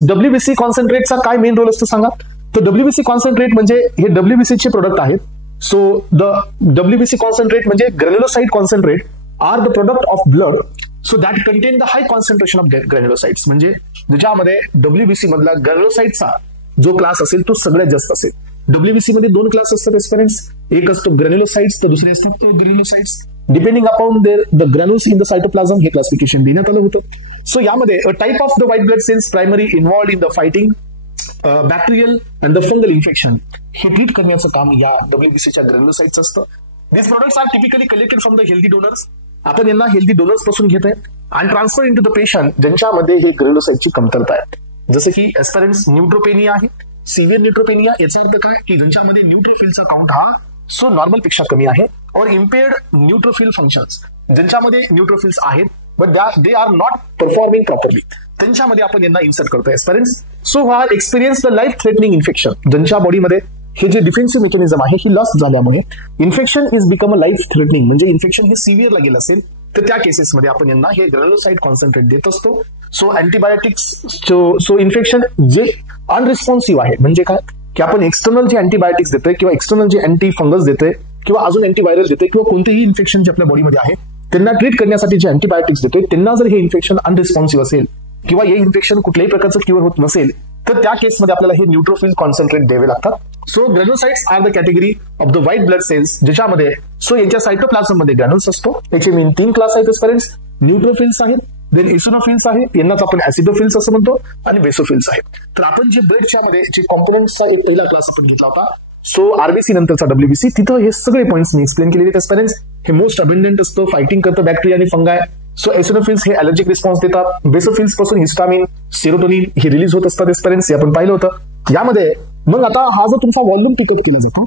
WBC कॉन्सन्ट्रेटचा काय main role असतो सांगा. तर डब्ल्यूबीसी कॉन्सन्ट्रेट म्हणजे हे डब्ल्यूबीसीचे प्रोडक्ट आहेत. सो द डब्ल्यूबीसी कॉन्सन्ट्रेट म्हणजे granulocyte concentrate are the product of blood so that contain the high concentration of granulocytes. म्हणजे ज्याच्यामध्ये डब्ल्यूबीसी मधला ग्रॅन्युलोसाइटचा जो क्लास असेल तो सगळ्यात जास्त असेल. डब्ल्यूबीसी मध्ये दोन क्लास असतात एक्सपेरियन्स, एक असतो ग्रॅन्युलोसाइट्स तर दुसरे असतात granulocytes. Depending upon the granules in the cytoplasm हे क्लासिफिकेशन देण्यात आलं होतं. सो यामध्ये a type of the white blood cells primary involved in the fighting bacterial and the fungal infection हे ट्रीट करण्याचं काम या डब्ल्यूबीसीच्या ग्रॅन्युलोसाइट्स असतं. This products are typically collected from the healthy donors. आपण यांना हेल्दी डोनर्स पासून घेतोय आणि transfer into the patient ज्यांच्यामध्ये हे ग्रॅन्युलोसाइटची कमतरता आहे. जसे की एस्पेरेंट्स न्यूट्रोपेनिया आहे, सिव्हिअर न्यूट्रोपेनिया. याचा अर्थ काय की ज्यांच्यामध्ये न्यूट्रोफिलचा काउंट हा सो नॉर्मल पेक्षा कमी आहे. और इम्पेअर्ड न्यूट्रोफिल फंक्शन्स ज्यांच्यामध्ये न्यूट्रोफिल्स आहेत but they are not performing properly, त्यांच्यामध्ये आपण यांना इन्सर्ट करतो एस्पेरेंट्स. सो हा experience the life threatening infection ज्यांच्या बॉडीमध्ये हे जे डिफेन्सिव्ह मेकॅनिझम आहे ही लॉस झाल्यामुळे infection is become a life threatening म्हणजे इन्फेक्शन हे सिव्हिअर लागेल असेल तर त्या केसेसमध्ये आपण यांना हे ग्रॅन्युलोसाइट कॉन्सन्ट्रेट देत असतो. सो अँटीबायोटिक्स सो इन्फेक्शन जे अनरिस्पॉन्सिव्ह आहे म्हणजे काय की आपण एक्सटर्नल जे अँटीबायोटिक्स देतोय किंवा एक्सटर्नल जे अँटी फंगस देतोय किंवा अजून अँटीव्हायरल देतोय किंवा कोणतेही इन्फेक्शन जे आपल्या बॉडीमध्ये आहे त्यांना ट्रीट करण्यासाठी जे अँटीबायोटिक्स देतोय त्यांना जर हे इन्फेक्शन अनरिस्पॉन्सिव्ह असेल किंवा हे इन्फेक्शन कुठल्याही प्रकारचं क्युअर होत नसेल तर त्या केसमध्ये आपल्याला हे न्यूट्रोफिल कॉन्सन्ट्रेट द्यावे लागतात. So granulocytes are the category of the white blood cells ज्याच्यामध्ये सो यांच्या सायटोप्लाझम मध्ये ग्रॅन्युल्स असतो. याचे मेन तीन क्लास आहेत एस्पेरेंट्स. न्यूट्रोफिल्स आहेत, देन एसिनोफिल्स आहेत, यांनाच आपण ऍसिडोफिल्स असं म्हणतो, आणि बेसोफिल्स आहेत. तर आपण जे ब्लडच्या मध्ये जे कॉम्पोनेंट्सचा एक पहिला क्लास आपण घेतला होता सो आरबीसी नंतरचा डब्ल्यूबीसी तिथं हे सगळे पॉईंट्स मी एक्सप्लेन केलेले एस्पेरेंट्स. हे मोस्ट अबंडंट असतं, फायटिंग करतं बॅक्टेरिया आणि फंगाय. सो एसिनोफिल्स हे अलर्जिक रिस्पॉन्स देतात. बेसोफिल्स पासून हिस्टामिन, सेरोटोनिन हे रिलीज होत असतात एस्पेरेंट्स, हे आपण पाहिलं होतं. यामध्ये मग आता हा जो तुमचा व्हॉल्यूम पिकअप केला जातो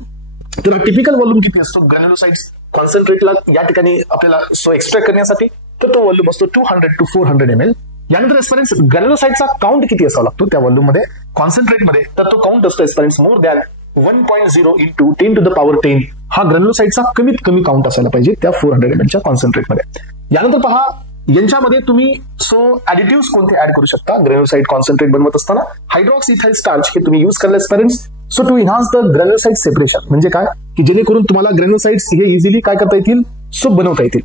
तर टिपिकल व्हॉल्यूम किती असतो ग्रॅन्युलोसाइट्स कॉन्सन्ट्रेटला या ठिकाणी आपल्याला सो एक्सट्रॅक्ट करण्यासाठी तर तो व्हॉल्यूम असतो 200 to 400 ml. यानंतर एस्पेरेंट्स ग्रॅन्युलोसाइटचा काउंट किती असावा लागतो त्या व्हॉल्यूम मध्ये कॉन्सन्ट्रेट मध्ये तर तो काउंट असतो aspirants more than 1.0 into 10 to the power 10 हा ग्रॅन्युलोसाइटचा कमीत कमी काउंट असायला पाहिजे त्या 400 ml च्या कॉन्सन्ट्रेटमध्ये. यानंतर पहा यांच्यामध्ये तुम्ही सो ऍडिटिव्स कोणते ऍड करू शकता ग्रॅन्युलोसाइट कॉन्सन्ट्रेट बनवत असताना. हायड्रॉक्सी इथाइल स्टार्च हे तुम्ही युज करले एस्पेरेंट्स. So to enhance the granulocyte separation म्हणजे काय की जेणेकरून तुम्हाला ग्रॅन्युलोसाइट्स हे इझिली काय करता येतील सो बनवता येतील.